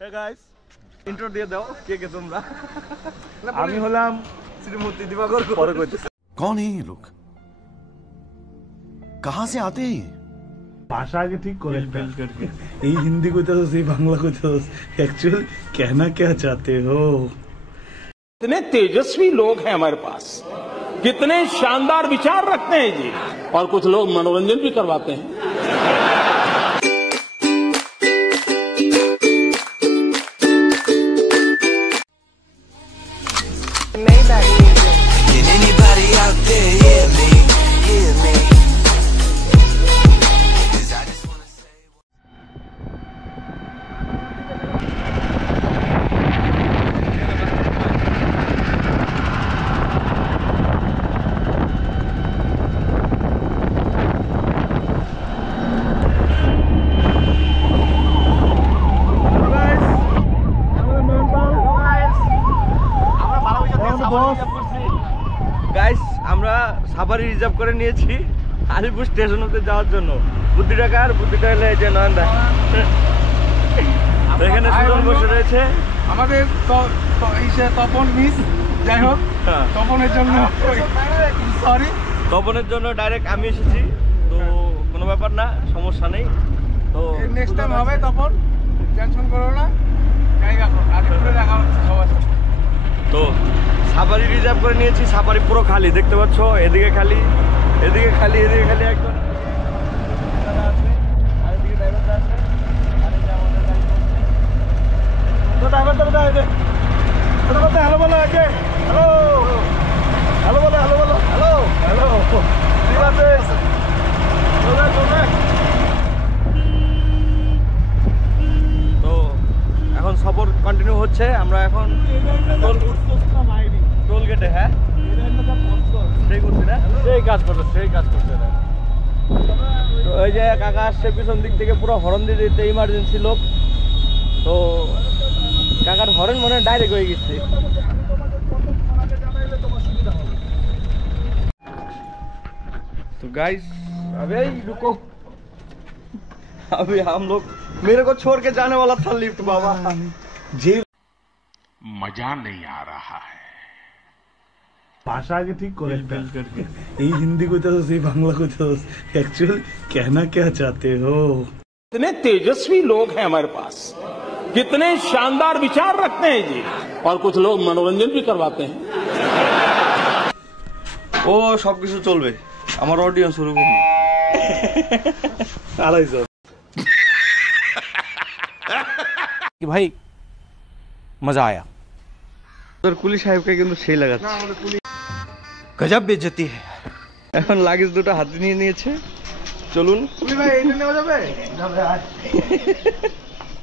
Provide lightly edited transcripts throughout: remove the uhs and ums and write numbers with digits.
Hey guys, intro দিয়ে দাও কে কে তোমরা? আমি হলাম শ্রীমূর্তি দিবাকর। পরে কইতেছি कौन है ये लोग, कहां से आते हैं? ভাষা আগে ঠিক করে এই হিন্দি কইতাছস এই বাংলা কইতাছস एक्चुअली कहना क्या चाहते हो? कितने तेजस्वी लोग हैं हमारे पास, कितने शानदार विचार रखते हैं जी, और कुछ लोग मनोरंजन भी करवाते हैं। Can anybody out there hear me? Hear me? 'Cause I just wanna say guys আমরা সাফারি রিজার্ভ করে নিয়েছি আলিপুর স্টেশন অবধি যাওয়ার জন্য। বুদ্ধিটা কার? বুদ্ধিটা হলে এই যে নয়নদা। এখানে সুজন বসে রয়েছে আমাদের তপন মিস, যাই হোক তপনের জন্য সরি, তপনের জন্য ডাইরেক্ট আমি এসেছি, তো কোনো ব্যাপার না, সমস্যা নেই। তো নেক্সট টাইম হবে তপন, টেনশন করো না, যাই রাখো আলিপুরে দেখা হচ্ছে সবার সাথে। তো সাফারি রিজার্ভ করে নিয়েছি, সাফারি পুরো খালি দেখতে পাচ্ছ, এদিকে খালি এদিকে খালি এদিকে খালি একদম। হ্যালো বলো আগে, হ্যালো হ্যালো বলো, হ্যালো বলো, হ্যালো হ্যালো, ঠিক আছে। তো এখন সফর কন্টিনিউ হচ্ছে, আমরা এখন টোল গেটে। হ্যাঁ সেই করছি না, সেই কাজ করছে, সেই কাজ করছে। তো ওই যে কাকা আসছে পিছন দিক থেকে, পুরো হর্ন দিয়ে দিতে, ইমার্জেন্সি লোক। তো কাকার হর্ন মনে ডাইরেক্ট হয়ে গেছে। तो गाइस अबे रुको, अभी हम लोग, मेरे को छोड़ के जाने वाला था लिफ्ट बाबा जी। मजा नहीं आ रहा है। भाषा आगे ठीक करे এই হিন্দি কইতাছস এই বাংলা কইতাছস एक्चुअली कहना क्या चाहते हो? कितने तेजस्वी लोग हैं हमारे पास, कितने शानदार विचार रखते हैं जी, और कुछ लोग मनोरंजन भी करवाते हैं। ও সবকিছু চলবে, আমার অডিয়েন্স ওরকম আড়াইশো। कि भाई मजा आया। তোর কুলি সাহেবকে কিন্তু সেই লাগাচ্ছে, गजब बेइज्जती है। এখন লাগেজ দুটো হাতে নিয়ে নিয়েছে। চলুন ভাই এটা নেওয়া যাবে?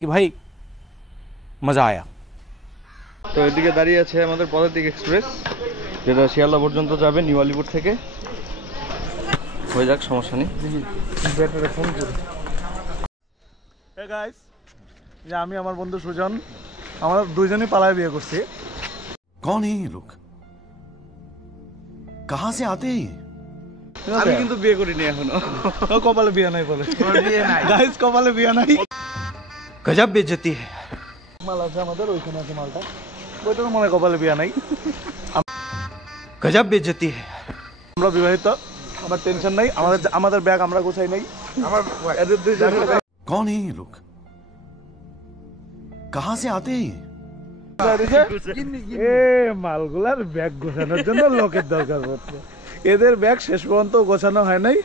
कि भाई मजा आया। তো এদিকে দাঁড়িয়ে আছে আমাদের পদাতিক এক্সপ্রেস, যেটা শিয়ালদা পর্যন্ত যাবে নিউ আলিপুর থেকে। হয়ে যাক, সমস্যা নেই। যে আমি আমার বন্ধু সুজন, আমরা দুইজনই পালায় বিয়ে করছি। कौन है ये लोग, कहां से आते हैं? আমি কিন্তু বিয়ে করিনি এখনো, কপালে বিয়ে নাই বলে। গাইস কপালে বিয়ে নাই। गजब बेइज्जती है। মাল আছে আমাদের, ওইখানে আছে মালটা, ওইটার মনে হয় কপালে বিয়ে নাই। गजब बेइज्जती है। আমরা বিবাহিত, আমার টেনশন নাই, আমাদের ব্যাগ আমরা গোছাই নাই। আমার এদের দুইজন कौन है ये लोग, कहां से आते हैं? মালগুলার ব্যাগ গোছানোর জন্য লোকের দরকার পড়ছে, এদের ব্যাগ শেষ পর্যন্ত গোছানো হয় নাই।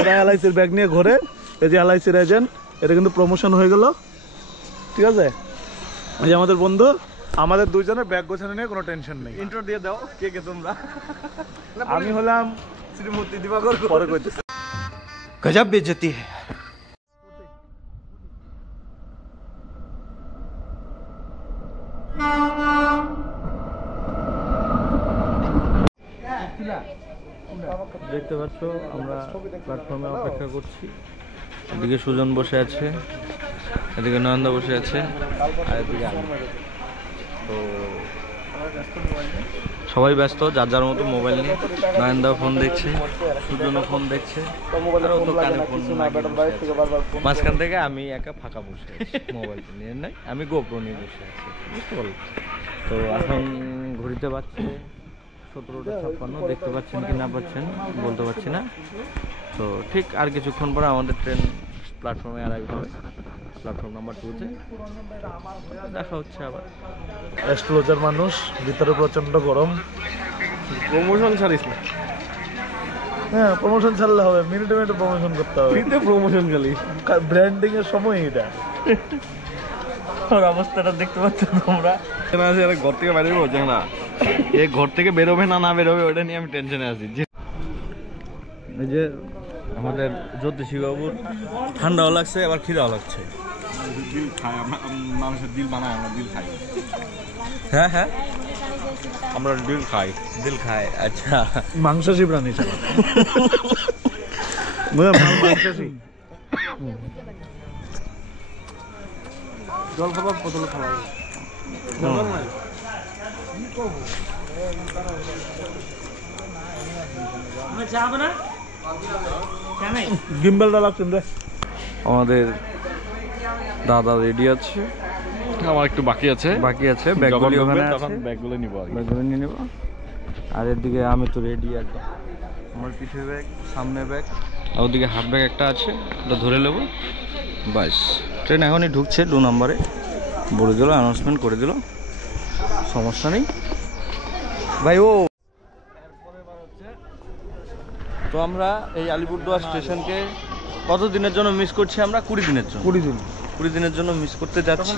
এরা এলআইসির ব্যাগ নিয়ে ঘোরে, এই যে এলআইসির এজেন্ট, এটা কিন্তু প্রমোশন হয়ে গেল, ঠিক আছে। এই যে আমাদের বন্ধু, আমাদের দুইজনের ব্যাগ গোছানো নিয়ে কোনো টেনশন নেই। ইন্ট্রো দিয়ে দাও কে কে তোমরা? আমি হলাম শ্রীমূর্তি দিবাকর। পরে কইতেছি गजब बेइज्जती है। দেখতে পাচ্ছ আমরা প্ল্যাটফর্মে অপেক্ষা করছি। এদিকে সুজন বসে আছে, এদিকে নয়নদা বসে আছে, আর এদিকে আমি। তো সবাই ব্যস্ত যার যার মতো মোবাইল নিয়ে। নয়নদাও ফোন দেখছে, সুজনও ফোন দেখছে, আরও তো কানে ফোন মাঝখান থেকে আমি একা ফাঁকা বসে আছি, মোবাইল নিয়ে নাই, আমি গোপ্রো নিয়ে বসে আছি, বুঝতে পারলাম। তো এখন ঘড়িতে বাজছে 17:56, দেখতে পাচ্ছেন কি না পাচ্ছেন বলতে পারছি না। তো ঠিক আর কিছুক্ষণ পরে আমাদের ট্রেন প্ল্যাটফর্মে অ্যারাইভ হবে, প্ল্যাটফর্ম নাম্বার 2-তে। দেখা হচ্ছে আবার। অ্যাস্ট্রোলজার মানুষ, ভিতরে প্রচন্ড গরম। প্রমোশন ছাড়িস না। হ্যাঁ, প্রমোশন ছাড়লে হবে, মিনিটে মিনিটে প্রমোশন করতে হবে। ফ্রিতে প্রমোশন খালি, ব্র্যান্ডিং এর সময় এটা। ওর অবস্থাটা দেখতে পাচ্ছ তোমরা। ঘর থেকে বাইরে বেরোচ্ছে না, এ ঘর থেকে বেরোবে না বেরোবে ওটা নিয়ে আমি টেনশনে আছি। এই যে আমাদের জ্যোতিষী বাবুর ঠান্ডাও লাগছে আবার খিদাও লাগছে। দিল খায়, আমরা মানুষের দিল বানায়, আমরা দিল খাই। হ্যাঁ হ্যাঁ, আমরা দিল খাই। দিল খায়। আচ্ছা, মাংসাশী প্রাণী ছাড়া মাংসাশী। জল খাবার বোতল খাওয়া গিম্বেলটা লাগছেন রে। আমাদের দাদা রেডি আছে, আমার একটু বাকি আছে, ব্যাগগুলি ওখানে আছে, তখন ব্যাগগুলো নিবো। ব্যাগগুলো নিয়ে নেব। আর এদিকে আমি তো রেডি একদম, আমার পিঠে ব্যাগ, সামনে ব্যাগ, আর ওদিকে হাত ব্যাগ একটা আছে, ওটা ধরে নেবো। বাস, ট্রেন এখনই ঢুকছে 2 নম্বরে, বলে দিল, অ্যানাউন্সমেন্ট করে দিল, সমস্যা নেই ভাই। ও তো আমরা এই আলিপুরদুয়ার স্টেশনকে কত দিনের জন্য মিস করছি? আমরা 20 দিনের জন্য। 20 দিনের জন্য মিস করতে যাচ্ছি।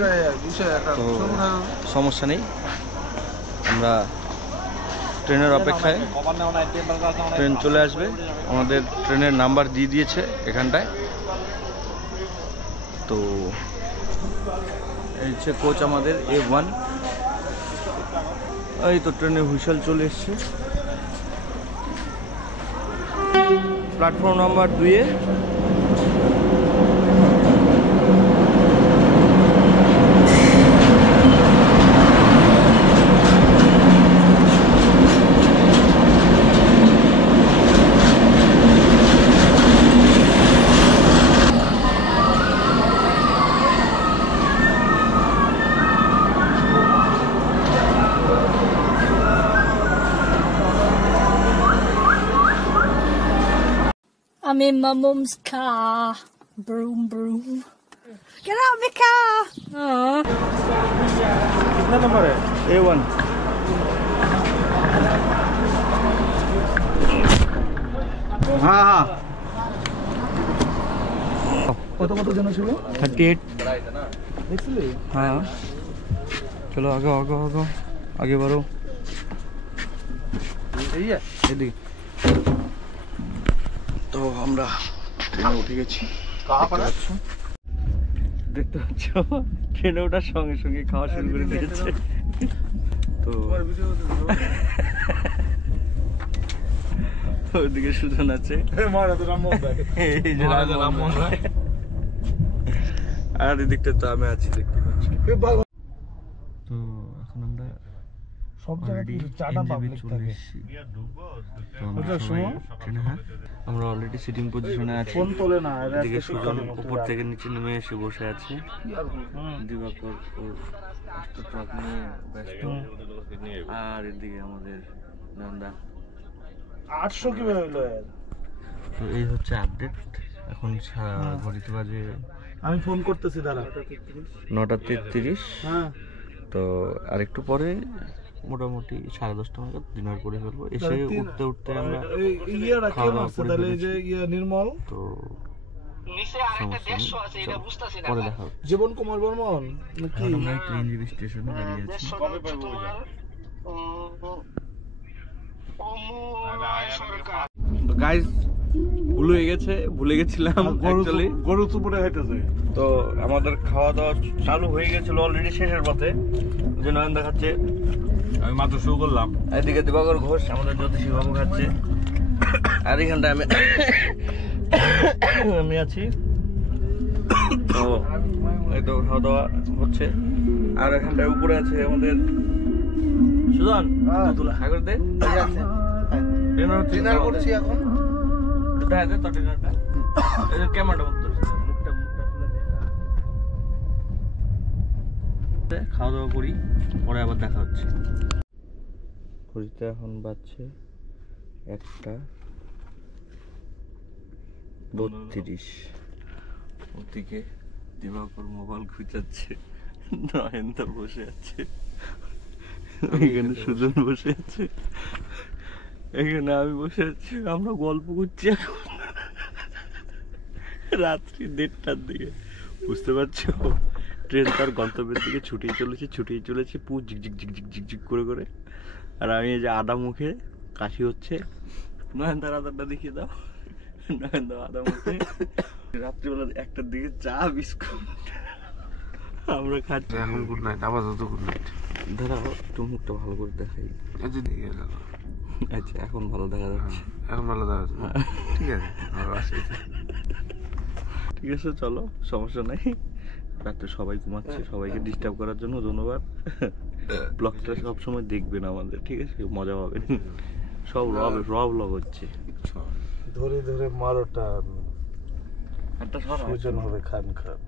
তো সমস্যা নেই, আমরা ট্রেনের অপেক্ষায়, ট্রেন চলে আসবে। আমাদের ট্রেনের নাম্বার দিয়ে দিয়েছে এখানটায়। তো এই হচ্ছে কোচ আমাদের A1। এই তো ট্রেনের হুইসেল চলে এসছে, প্ল্যাটফর্ম নাম্বার 2-এ। I'm in my mum's car. Broom, broom. Get out of my car! Aww. कितना नंबर है? A1। हाँ কত জন ছিল? 38। দেখছিলি? हाँ, चलो आगे आगे आगे आगे बढ़ो। এদিকে তো আমরা ট্রেনে উঠে গেছি। দেখতে পাচ্ছ ট্রেনে ওঠার সঙ্গে সঙ্গে খাওয়া শুরু করে দিয়েছে। তো ওইদিকে সুজন আছে, এই যে রামমোহন ভাই, আর এদিকটা তো আমি আছি, দেখতে পাচ্ছি। তো এখন আমরা সব জায়গায় চাটা পাবলিক থাকে। আমরা অলরেডি সিটিং পজিশনে আছি। ফোন তোলে না, এদিকে সুজন উপর থেকে নিচে নেমে এসে বসে আছে। দিবাকর ওর ট্রাক নিয়ে ব্যস্ত, আর এদিকে আমাদের নন্দা। 800 কিভাবে হলো? তো এই হচ্ছে আপডেট। এখন ঘড়িতে বাজে, আমি ফোন করতেছি দাঁড়া, 9:33। হ্যাঁ, তো আরেকটু পরে মোটামুটি 10:30 নাগাদ ডিনার করে ফেলবো। এসে উঠতে উঠতে আমরা ইয়েটা কে মারছে তাহলে? এই যে নির্মল, তো পরে দেখা হবে। জীবন কুমার বর্মন নাকি? আমরা ট্রেনজিবি স্টেশনে দাঁড়িয়ে আছি। গাইস, ভুলে গেছিলাম অ্যাকচুয়ালি, গরু চুপড়ে খাইতেছে। তো আমাদের খাওয়া দাওয়া চালু হয়ে গেছিল অলরেডি, শেষের পথে। যে নয়ন দেখাচ্ছে, আমি মাত্র শুরু করলাম। এদিকে দিবাকর ঘোষ আমাদের জ্যোতিষী বাবু খাচ্ছে, আর এখানটায় আমি আছি। তো এই তো খাওয়া দাওয়া হচ্ছে। আর এখানটায় উপরে আছে আমাদের সুজন আগর দে ডিনার করছি এখন। দেখা দে তটিনাটা ক্যামেরাটা বন্ধ করে মুখটা খুলে দে। খাওয়া দাওয়া করি, পরে আবার দেখা হচ্ছে। ঘড়িতে এখন বাজছে 1:32। ওদিকে দিবাকর মোবাইল খুঁজাচ্ছে, নয়নদা বসে আছে, এখানে সুজন বসে আছে, এখানে আমি বসে আছি, আমরা গল্প করছি এখন রাত্রি 1:30টার দিকে। বুঝতে পারছো, ট্রেন তার গন্তব্যের দিকে ছুটেই চলেছে পুরো ঝিকঝিক ঝিকঝিক ঝিকঝিক করে। আর আমি এই যে আদা মুখে কাশি হচ্ছে, নয়নদার আদারটা দেখিয়ে দাও, নয়নদার আদা মুখে রাত্রিবেলা 1টার দিকে চা বিস্কুট আমরা খাচ্ছি। এখন গুড নাইট, আপাতত গুড নাইট। দাঁড়াও একটু মুখটা ভালো করে দেখাই। আচ্ছা এখন ভালো দেখা যাচ্ছে, এখন ভালো দেখা যাচ্ছে, ঠিক আছে ভালো আছে। ঠিক আছে চলো, সমস্যা নাই। রাতে সবাই ঘুমাচ্ছে, সবাইকে ডিস্টার্ব করার জন্য ধন্যবাদ। ব্লগটা সবসময় দেখবেন আমাদের, ঠিক আছে, মজা পাবেন। সব র ব্লগ হচ্ছে। ধরে ধরে মারোটা একটা সর ওজন হবে খান খান।